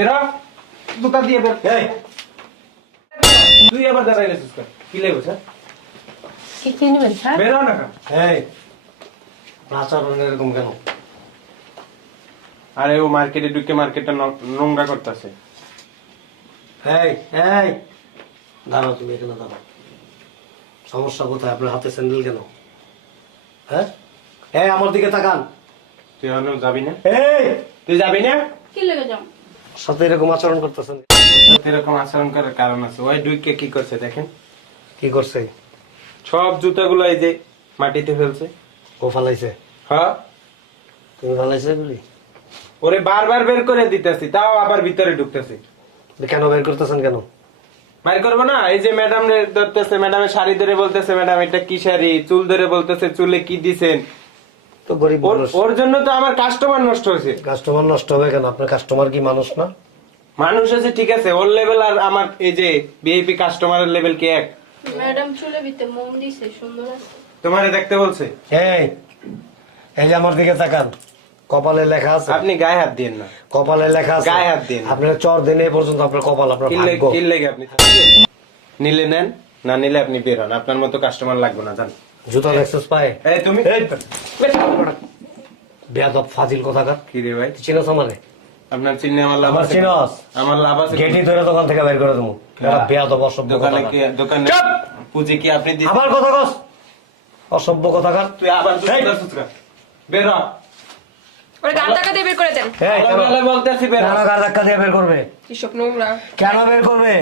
বেরো দোকান দিয়ে বের। এই। তুই আবার দাঁড়াই গেছিস কি লেগেছে স্যার? কি কি নেবেন স্যার? বেরো না এই। আচরণ এরকম কেন? আরে ও মার্কেটে ঢুকে মার্কেটটা নোংরা করতেছে। এই এই। দাঁড়াও তুমি এখানে দাঁড়াও। সমস্যা কোথায়? আপনার হাতে স্যান্ডেল কেন? হ্যাঁ? এই আমার দিকে তাকান। তুই যাবি না? এই। তুই যাবি না? কি লেগে যাও সাথে এরকম আচরণ করতেছেন? এরকম আচরণ করার কারণ আছে। ওই ঢুকে কি করছে দেখেন। কি করছে? সব জুতাগুলো এই যে মাটিতে ফেলছে। ও ফালাইছে? হ্যাঁ। তুমি ফালাইছে বলি? ওরে বারবার বের করে দিতেছি তাও আবার ভিতরে ঢুকতেছে। কেন বের করতেছেন কেন? বাইর করব না এই যে ম্যাডাম ধরতেছে ম্যাডামের শাড়ি ধরে বলতেছে ম্যাডাম এটা কি শাড়ি? চুল ধরে বলতেছে চুলে কি দিছেন? তো গরিব মানুষ। ওর জন্য তো আমার কাস্টমার নষ্ট হয়েছে। কাস্টমার নষ্ট হবে কেন? আপনার কাস্টমার কি মানুষ না? মানুষ আছে ঠিক আছে ওর লেভেল আর আমার এই যে বিএপি কাস্টমারের লেভেল কি এক? ম্যাডাম চুলে মোম দিছে সুন্দর আছে। তোমারে দেখতে বলছে। এই এই যে আমার দিকে তাকান। কপালে লেখা আছে। আপনি গায়ে হাত দিয়েন না। কপালে লেখা আছে। গায়ে হাত দিন। আপনার চর দিনে এই পর্যন্ত আপনার কপাল আপনার ভাগ্য। আপনি নিলে নেন না নিলে আপনি বের হন আপনার মতো কাস্টমার লাগবে না জান। জুতা দেখছিস পায়ে এই তুমি বেয়াদব ফাজিল কোথাকার? কি রে ভাই চিনস আমারে? আপনার চিহ্নে আমার লাভ আছে। চিনস? আমার লাভ আছে। গেটি ধরে দোকান থেকে বের করে দেবো। বেয়াদব অসভ্য দোকানে কি দোকানে! পুঁজি কি আপনি দিচ্ছেন? আবার কথা কস। অসভ্য কোথাকার? তুই আবার বের হ। ওরে গান টাকা দিয়ে বের করে দেন। এই, কেন- বলতেছি বের দিয়ে করবে? কৃষক নোংরা কেন বের করবে?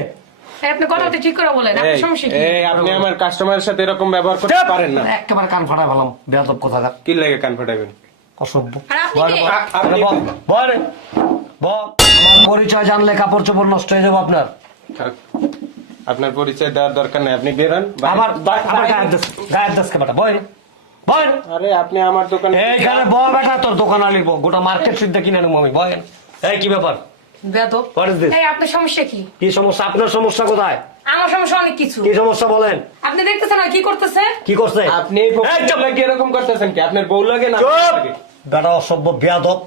আপনি কথাটা ঠিক করে বলেন আপনার সমস্যা কি? এই, আপনি আমার কাস্টমারের সাথে এরকম ব্যবহার করতে পারেন না। একেবারে কান ফাটা ফেলাম বেয়াদব কোথাকার কি লাগে কান ফাটাবেন অসভ্য। আপনি বল, বল, আ- আপনি- বল, বল। রে। বল। আমার পরিচয় জানলে কাপড় চোপড় নষ্ট হয়ে যাব আপনার। আপনার পরিচয় দেওয়ার দরকার নাই আপনি বের হন বা- আবার বা- আবার গায়ের দেশ গায়ের দেশকে বেটা বয় রে। আরে আপনি আমার দোকানে এইখানে বেটা তোর দোকান আলিব। গোটা মার্কেট সিদ্ধ কিনে নেব আমি। বয় এই কি ব্যাপার? এই আপনার সমস্যা কি? কি সমস্যা? আপনার সমস্যা কোথায়? আমার সমস্যা অনেক কিছু। কি সমস্যা বলেন? আপনি দেখতেছেন না কি করতেছে? কি করছে? আপনি এই এই চুপ! লাগে এরকম করতেছেন কি? আপনার বউ লাগে না চুপ! বেটা অসভ্য বেয়াদব।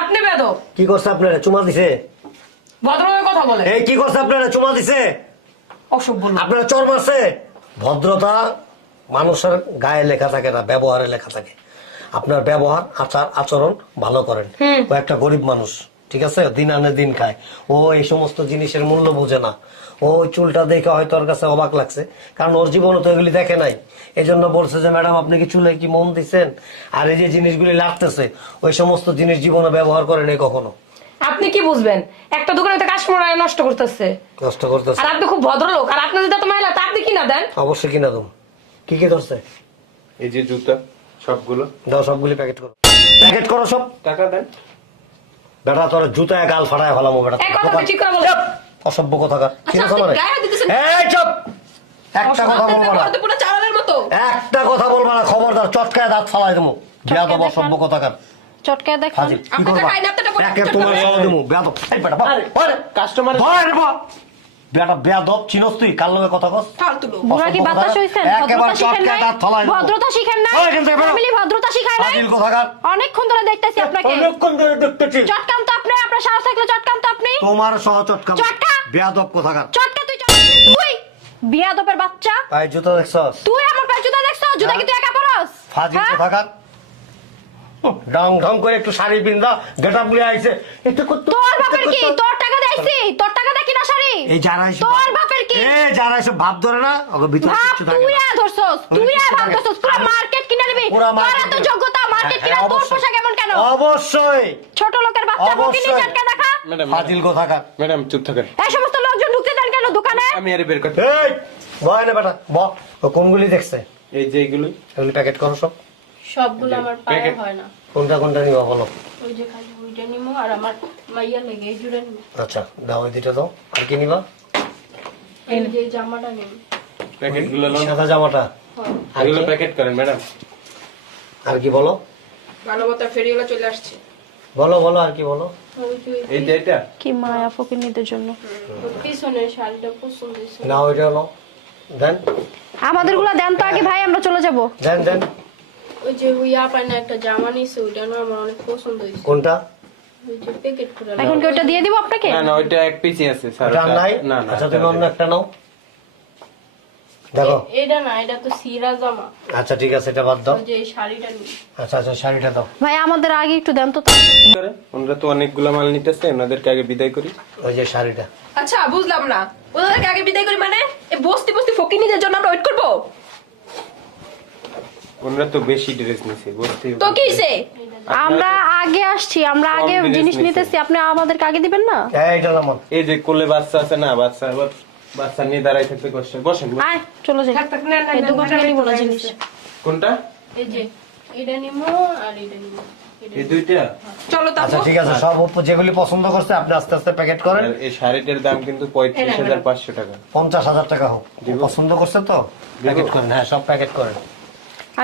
আপনি বেয়াদব। কি করছে আপনারা? চুমা দিছে? ভদ্রভাবে কথা বলে এই কি করছে আপনারা? চুমা দিছে? অসভ্য আপনারা চর মারছে? ভদ্রতা মানুষের গায়ে লেখা থাকে না ব্যবহারে লেখা থাকে। আপনার ব্যবহার আচার আচরণ ভালো করেন। একটা গরিব মানুষ। ঠিক আছে? দিন আনে দিন খায়। ও এই সমস্ত জিনিসের মূল্য বোঝে না। ও চুলটা দেখে হয়তো ওর কাছে অবাক লাগছে। কারণ ওর জীবনে তো এগুলি দেখে নাই। এই জন্য বলছে যে ম্যাডাম আপনি কি চুলে কি মন দিচ্ছেন আর এই যে জিনিসগুলি লাগতেছে ওই সমস্ত জিনিস জীবনে ব্যবহার করেন এই কখনো। আপনি কি বুঝবেন? একটা দোকানে তো কাস্টমার নষ্ট করতেছে। নষ্ট করতেছে। আর আপনি খুব ভদ্রলোক। আর আপনি যদি এত মহিলা তা আপনি কিনা দেন? অবশ্যই কিনা দম কি কি ধরছে? এই যে জুতা সবগুলো। দাও সবগুলি প্যাকেট করো। প্যাকেট করো সব। টাকা দেন। বেটা তোর জুতায় গাল ফাটায় ফেলাম বেটা। কথাটা ঠিক করে! অসভ্য আচ্ছা, মানে? একটা কথা আপনার না। তো একটা কথা বলব না খবরদার চটকায় দাঁত ফালাই দেবো। বেয়াদব দেখান। অসভ্য কথাকার চটকায় দেখ কি করবা? খাই না, আপনারটা বলে- একে তোমার দেবো বেয়াদব। এই কাস্টমার বেটা বেয়াদব চিনস তুই? কার লগে কথা কস? ফালতু লোক। বুড়া কি বাতাস হইছেন ভদ্রতা শিখেন নাই? দাঁত ফালাই দেবো। ভদ্রতা শিখেন নাই? ওই, এখান থেকে বেরো। ফ্যামিলি ভদ্রতা শিখায় নাই? অনেকক্ষণ ধরে দেখতেছি আপনাকে। অনেকক্ষণ ধরে দেখতেছি। চটকান তো আপনি আপনার সাহস থাকলে চটকান তো আপনি। তোমার সহ চটকা চটকা? বেয়াদব কথাকার? চটকা তুই তুই! বিয়াদবের বাচ্চা। পায়ে জুতো দেখছস? তুই আমার পায়ে জুতা দেখছ জুতা কি তুই একা পরস? ফাজিল? কোথাকার? ঢং ঢং করে একটু শাড়ি পিন্দা গেটা আইছে। এটা করতে তোর বাপের কি? তোর টাকা দেইছি তোর টাকা এই যারা তোর বাপের কি? এ যারা এসে ভাব ধরে না ওকে ভিতরে কিছু থাকে তুই না। ধরছস তুই আ ভাব ধরছস পুরো মার্কেট কিনে নিবি। পুরা তোর market এত কিনে- যোগ্যতা মার্কেট হ্যাঁ, কিনা হ্যাঁ, তোর অবশ্যই। পোশাক এমন কেন? অবশ্যই। ছোট লোকের বাচ্চা মুখে নিয়ে অবশ্যই। চটকা দেখা। ম্যাডাম ফাজিল কোথাকার? ম্যাডাম চুপ থাকেন। এই সমস্ত লোকজন ঢুকতে দেন কেন দোকানে? আমি আরে বের করতে এই বয় না বেটা ব কোনগুলি দেখছে? এই যে এইগুলো এগুলি প্যাকেট করো সব। সবগুলো আমার পায়ে প্যাকেট। হয় না। কোনটা কোনটা নিবা বলো? ওই যে খালি ওইটা নিমো আর আমার মাইয়া লেগে এই জুড়ে নিমো। আচ্ছা দাও এই দুটো দাও। আর কি নিবা? এই যে জামাটা নিমো। প্যাকেটগুলো লন সাদা জামাটা। হয়। আর এগুলো কি? প্যাকেট করেন ম্যাডাম। আর কি বলো? মানবতা ফেরিওয়ালা চলে আসছে। বলো বলো আর কি বলো? এই যে এটা? কি মায়া ফকিরনিদের জন্য। পিছনের শাড়িটা পছন্দ হয়েছে। না ওইটা হলো দেন। আমাদেরগুলা দেন তো আগে ভাই আমরা চলে যাব। দেন দেন। ওই যে না একটা জামা নিছে ওইটা না আমার অনেক পছন্দ হয়েছে। কোনটা? ওই যে প্যাকেট করে এখন কি ওটা দিয়ে দিব আপনাকে? না না ওইটা এক পিসি আছে স্যার আর নাই? না না আচ্ছা তুমি অন্য একটা নাও। দেখো। এটা না এটা তো সিরা জামা। আচ্ছা ঠিক আছে এটা বাদ দাও। যে এই শাড়িটা নিই আচ্ছা আচ্ছা শাড়িটা দাও। ভাই আমাদের আগে একটু দেন তো করে ওনারা তো অনেকগুলো মাল নিতেছে ওনাদেরকে আগে বিদায় করি। ওই যে শাড়িটা। আচ্ছা বুঝলাম না। ওনাদেরকে আগে বিদায় করি মানে? এই বস্তি বস্তি ফকিনিদের জন্য আমরা ওয়েট করব? ওনারা তো বেশি ড্রেস নিছে বলতে তো কি হইছে? আমরা আগে আসছি আমরা আগে জিনিস নিতেছি আপনি আমাদেরকে আগে দিবেন না এই, এইটা নামো এই যে কোলে বাচ্চা আছে না বাচ্চা বাচ্চা নিয়ে দাঁড়াই থাকতে কষ্ট বসেন আয় চলে যাই থাক, থাক, না, না, এই নিবো না জিনিস কোনটা এই যে এটা নিমো আর এটা নিমো এই দুইটা চলো আচ্ছা ঠিক আছে সব যেগুলি পছন্দ করছে আপনি আস্তে আস্তে প্যাকেট করেন এই শাড়িটার দাম কিন্তু পঁয়ত্রিশ হাজার পাঁচশো টাকা পঞ্চাশ হাজার টাকা হোক পছন্দ করছে তো প্যাকেট করেন হ্যাঁ সব প্যাকেট করেন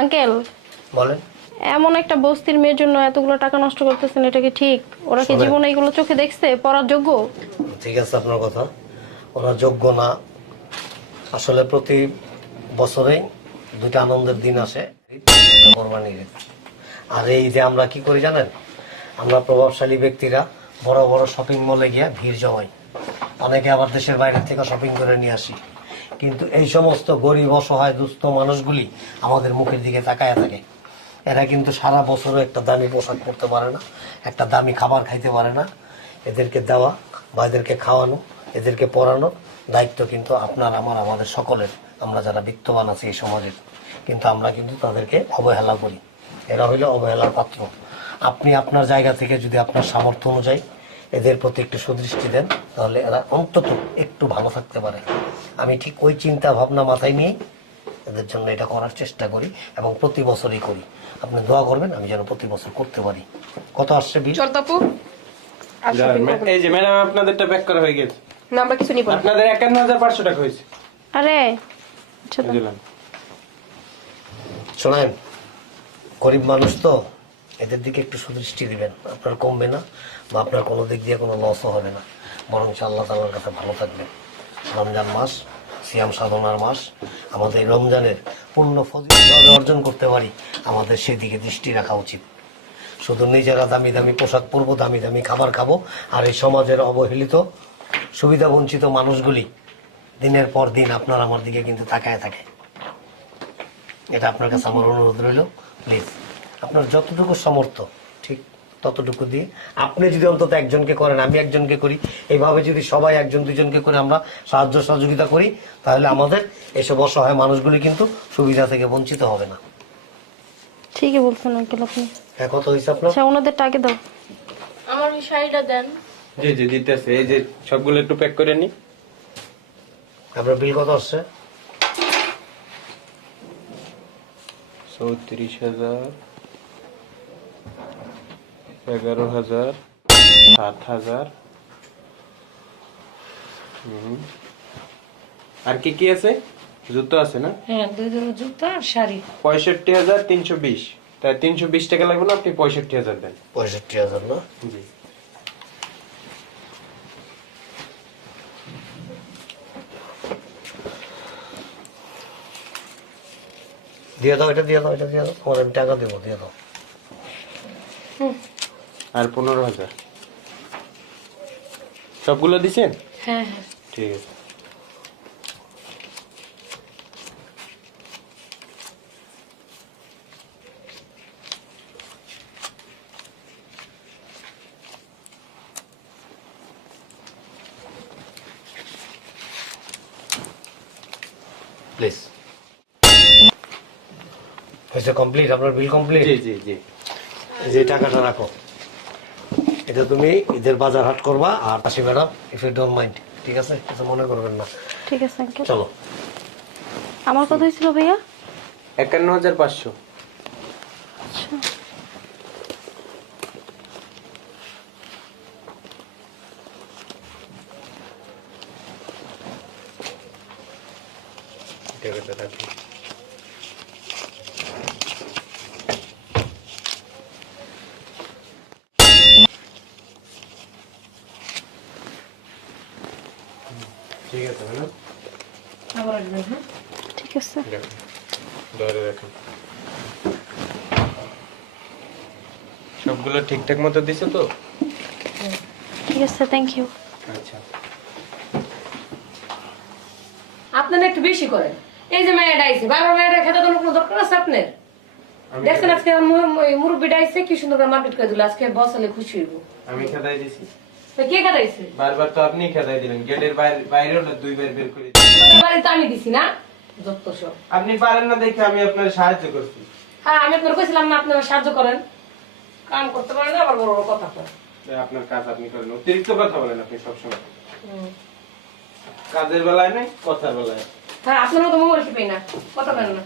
আঙ্কেল? বলেন। এমন একটা বস্তির মেয়ের জন্য এতগুলো টাকা নষ্ট করতেছেন এটা কি ঠিক? ওরা কি। জীবনে এগুলো চোখে দেখছে? পড়ার যোগ্য? ঠিক আছে আপনার কথা। ওরা যোগ্য না। আসলে প্রতি বছরে দুটা আনন্দের দিন আসে। কোরবানির আর এই যে আমরা কি করি জানেন? আমরা প্রভাবশালী ব্যক্তিরা বড় বড় শপিং মলে গিয়ে ভিড় জমাই। অনেকে আবার দেশের বাইরে থেকে শপিং করে নিয়ে আসি। কিন্তু এই সমস্ত গরিব, অসহায়, দুস্থ মানুষগুলি আমাদের মুখের দিকে তাকায় থাকে। এরা কিন্তু সারা বছরও একটা দামি পোশাক পরতে পারে না, একটা দামি খাবার খাইতে পারে না। এদেরকে দেওয়া বা এদেরকে খাওয়ানো, এদেরকে পড়ানো দায়িত্ব কিন্তু আপনার, আমার, আমাদের সকলের। আমরা যারা বিত্তবান আছি এই সমাজের। কিন্তু আমরা কিন্তু তাদেরকে অবহেলা করি। এরা হইল অবহেলার পাত্র। আপনি আপনার জায়গা থেকে যদি আপনার সামর্থ্য অনুযায়ী এদের প্রতি একটু সুদৃষ্টি দেন তাহলে এরা অন্তত একটু ভালো থাকতে পারে। আমি ঠিক ওই চিন্তা ভাবনা মাথায় নিয়ে এদের জন্য এটা করার চেষ্টা করি এবং প্রতি বছরই করি। আপনি দোয়া করবেন আমি যেন প্রতি বছর করতে পারি। কত আসছে বিল। এই যে ম্যাডাম আপনাদেরটা প্যাক করা হয়ে গেছে। না আমরা কিছু নিব আপনাদের একান্ন হাজার পাঁচশো টাকা হয়েছে। আরে আচ্ছা শোনেন গরিব মানুষ তো এদের দিকে একটু সুদৃষ্টি দিবেন আপনার কমবে না। বা আপনার কোনো দিক দিয়ে কোনো লসও হবে না। বরং আল্লাহ তালার কাছে ভালো থাকবেন রমজান মাস, সিয়াম সাধনার মাস, আমাদের রমজানের পূর্ণ ফজিলভাবে অর্জন করতে পারি, আমাদের সেদিকে দৃষ্টি রাখা উচিত। শুধু নিজেরা দামি দামি পোশাক পরবো, দামি দামি খাবার খাব, আর এই সমাজের অবহেলিত, সুবিধা বঞ্চিত মানুষগুলি দিনের পর দিন আপনার আমার দিকে কিন্তু তাকায় থাকে। এটা আপনার কাছে আমার অনুরোধ রইল প্লিজ আপনার যতটুকু সামর্থ্য, ঠিক ততটুকু দিয়ে। আপনি যদি অন্তত একজনকে করেন আমি একজনকে করি। এইভাবে যদি সবাই একজন দুজনকে করে আমরা সাহায্য সহযোগিতা করি তাহলে আমাদের এসব অসহায় মানুষগুলি কিন্তু সুবিধা থেকে বঞ্চিত হবে না। ঠিকই বলছেন আঙ্কেল আপনি। হ্যাঁ কত হয়েছে আপনার? আচ্ছা ওনাদেরটা আগে দাও। আমার ওই শাড়িটা দেন। জি জি দিতেছে। এই যে সবগুলো একটু প্যাক করে নি। আপনার বিল কত আসছে? চৌত্রিশ হাজার। এগারো হাজার সাত হাজার। আর কি কি আছে? জুতো আছে না? হ্যাঁ দুই জুতো আর শাড়ি। পঁয়ষট্টি হাজার তিনশো বিশ। তাই তিনশো বিশ টাকা লাগবে না? আপনি পঁয়ষট্টি হাজার দেন। পঁয়ষট্টি হাজার না? জি। দিয়ে দাও এটা দিয়ে দাও এটা দিয়ে দাও। তোমার আমি টাকা দেবো দিয়ে দাও। আর পনেরো হাজার। সবগুলো দিছেন হ্যাঁ হ্যাঁ। ঠিক আছে। প্লিজ হয়েছে কমপ্লিট আপনার বিল কমপ্লিট জি জি জি। যে টাকাটা রাখো। এটা তুমি ঈদের বাজার হাট করবা। আর আসি madam if you don't mind ঠিক আছে? কিছু মনে করবেন না। ঠিক আছে আঙ্কেল চলো। আমার কথা হয়েছিল ভাইয়া? একান্ন হাজার পাঁচশো আচ্ছা টাকাটা রাখুন। ঠিক আছে ম্যাডাম আবার আসবেন হ্যাঁ? ঠিক আছে। ধরে রাখুন। সবগুলো ঠিকঠাক মতো দিছে তো? ঠিক আছে থ্যাংক ইউ আচ্ছা। আপনারা একটু বেশি করেন। এই যে মেয়েটা আইছে বারবার মেয়েটা খেতে দেওয়ার কোনো দরকার আছে আপনার। দেখছেন আজকে মুরব্বীটা আইছে কি সুন্দর মার্কেট করে দিল আজকে বস হলে খুশি হইব। আমি খেদাই দিছি। তো কে খেতাইছে বারবার তো আপনি খেদাই দিলেন। গেটের বাইরে বাইরেও না দুইবার বের করে দিলেন। বাড়িতে আমি দিছি না? যত সব। আপনি পারেন না দেখে আমি আপনার সাহায্য করছি। হ্যাঁ আমি আপনার কইছিলাম না আপনি আমার সাহায্য করেন। কাম করতে পারেন না আবার বড় বড় কথা করেন। আপনার কাজ আপনি করেন। অতিরিক্ত কথা বলেন আপনি সবসময়। কাজের বেলায় নাই কথার বেলায়। হ্যাঁ আপনার মতো মোবাইল টিপি না? কথা বলেন না।